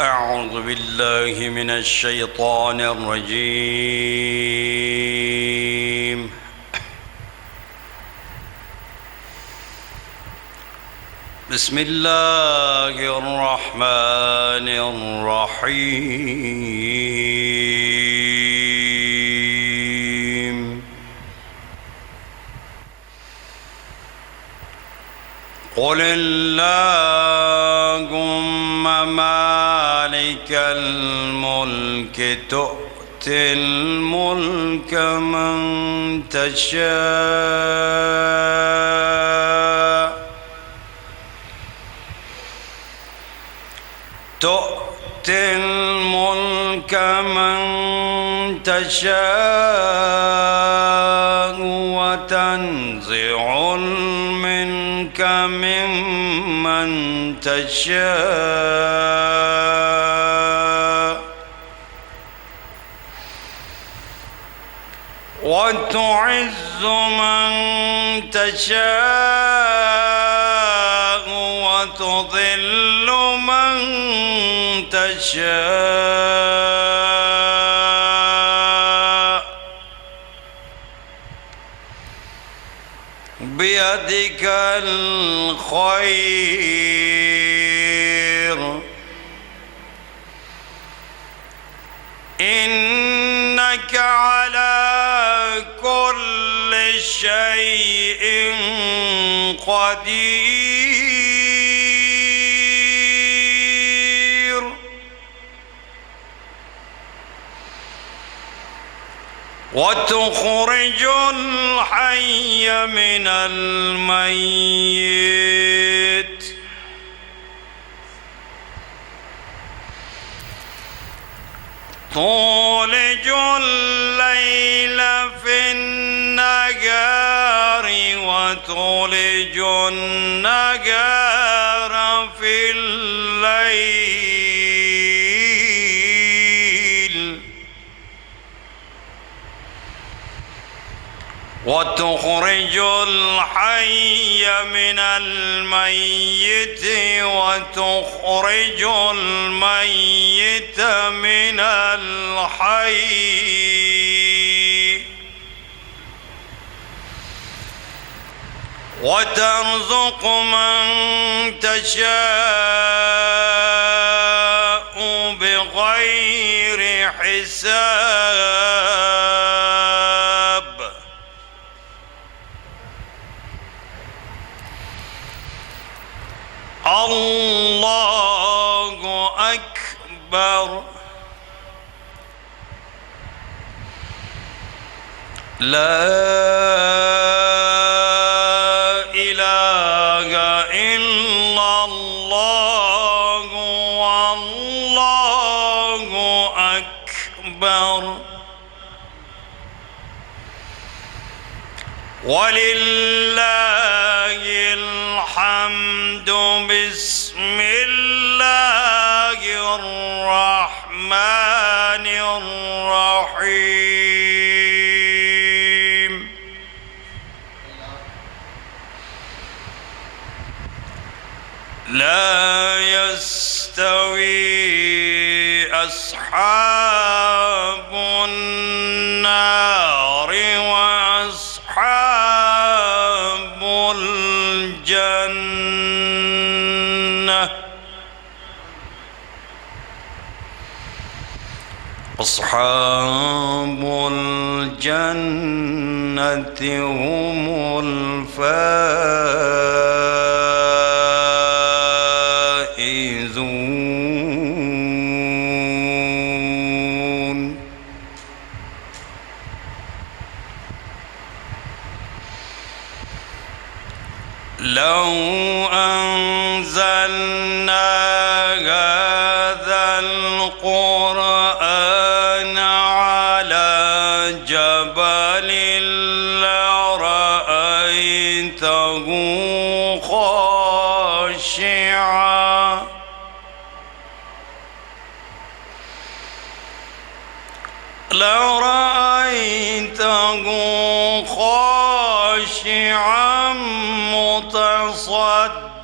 أعوذ بالله من الشيطان الرجيم. بسم الله الرحمن الرحيم. قل اللهم مالك الملك تؤتي الملك من تشاء تؤتي الملك من تشاء وتنزع الملك ممن تشاء وتعز من تشاء وتضل من تشاء بيدك الخير إنك على كل شيء قدير. وتخرج الحي من الميت تولج الليل في النهار وتولج النهار في الليل وتخرج الحي من الميت وتخرج الميت من الحي وترزق من تشاء بغير حساب. الله أكبر. لا إله إلا الله والله أكبر ولله الحمد. بسم الله الرحمن الرحيم. لا يستوي أصحاب النار وأصحاب الجنة. أصحاب الجنة هم الفائزون. لو أنزلنا هذا القرآن على جبل لرأيته خاشعا خاشعا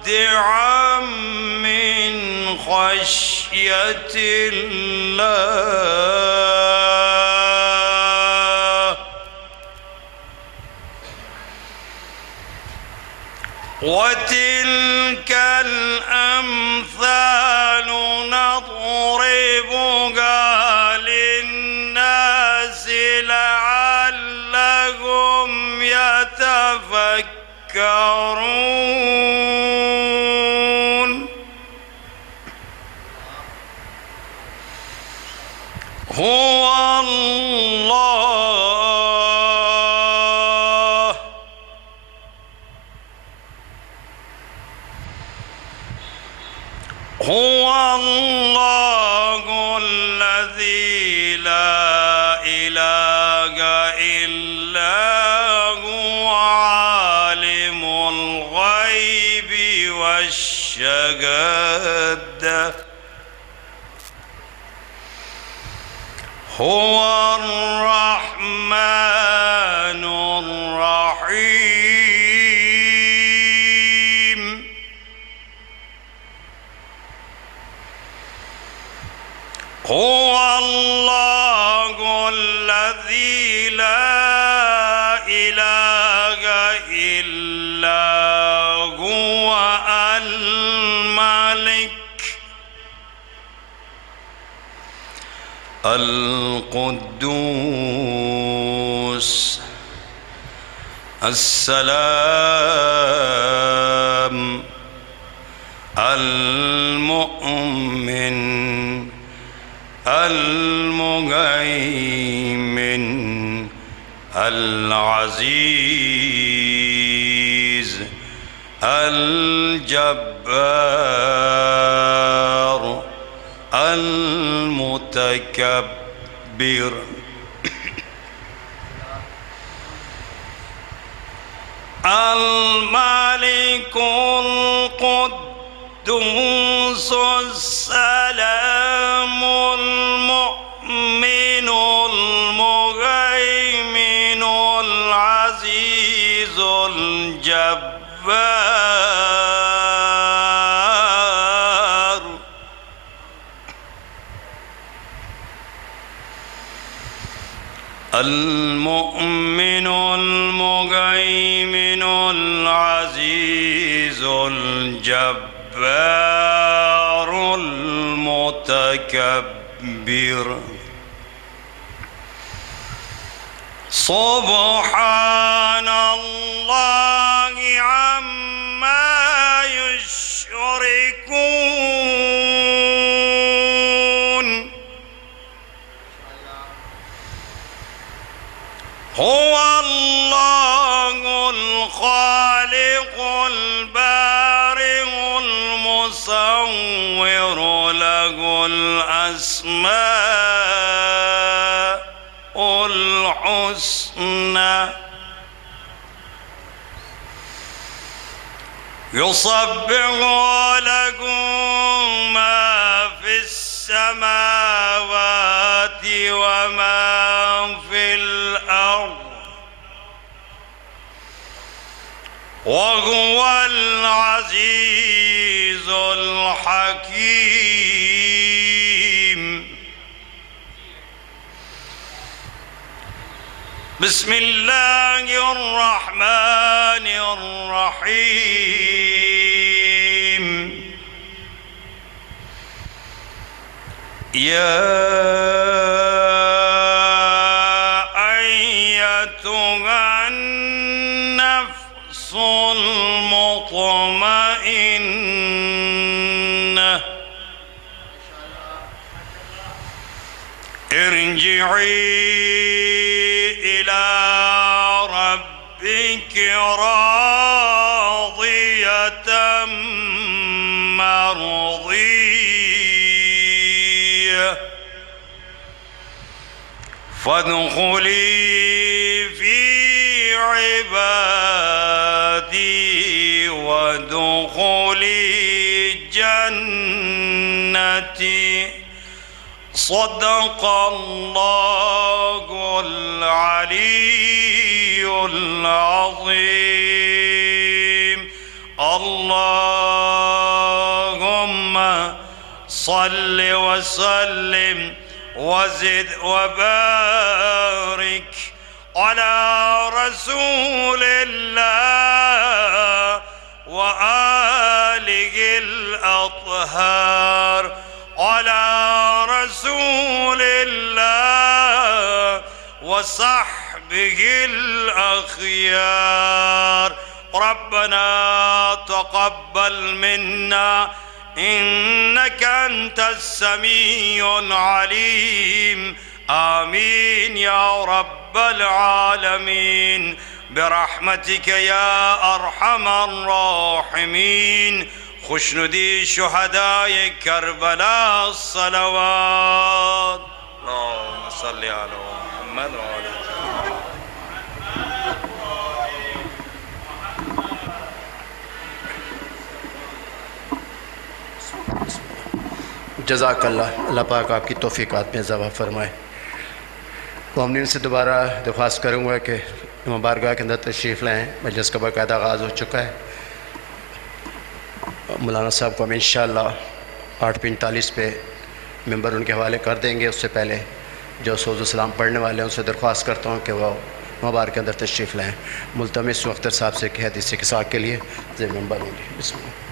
متصدعا من خشية معية الله. وتلك الأمثال نضربها للناس لعلهم يتفكرون. هو الله هو الله الذي لا إله إلا هو عالم الغيب والشهادة. هو الرحمن الرحيم. هو الله الذي لا إله إلا هو الملك القدوس السلام المؤمن المهيمن العزيز الجبار المتكبر. الملك القدوس السلام المؤمن المهيمن العزيز الجبار. المؤمن المهيمن العزيز الجبار المتكبر. سبحان الله عما يشركون. هو الله الخالق البارئ المصور له الأسماء الحسنى. يسبح له ما في السماوات وما في الأرض وهو العزيز الحكيم. بسم الله الرحمن الرحيم. يا أيتها النفس المطمئنة ارجعي إلى ربك راضية مرضية فادخلي في عبادي وادخلي جنتي. صدق الله العلي العظيم. اللهم صل وسلم وزد وبارك على رسول الله وآله الأطهار، على رسول الله وصحبه الأخيار. ربنا تقبل منا إنك أنت السميع العليم. آمين يا رب العالمين برحمتك يا أرحم الراحمين. خوشنودی شهدای کربلا الصلوات. اللهم صل على محمد وعلى जज़ाकल्लाह। अल्लाह पाक आपकी तौफ़ीक़ात में इज़ाफ़ा फ़रमाए। तो हमने उनसे दोबारा दरख्वास्त करूँगा कि इमाम बारगाह के अंदर तशरीफ़ लाएँ। मजलिस का बाकायदा आगाज़ हो चुका है। मौलाना साहब को हम इंशाअल्लाह 8:45 पे मेंबर उनके हवाले कर देंगे। उससे पहले जो सोज़ सलाम पढ़ने वाले हैं उनसे दरख्वास्त करता हूँ कि वह मुबारक के अंदर तशरीफ़ लाएँ। मुल्तमिस मुख्तर साहब से कि हदीस के साथ के लिए मेंबर होंगे। बिस्मिल्लाह।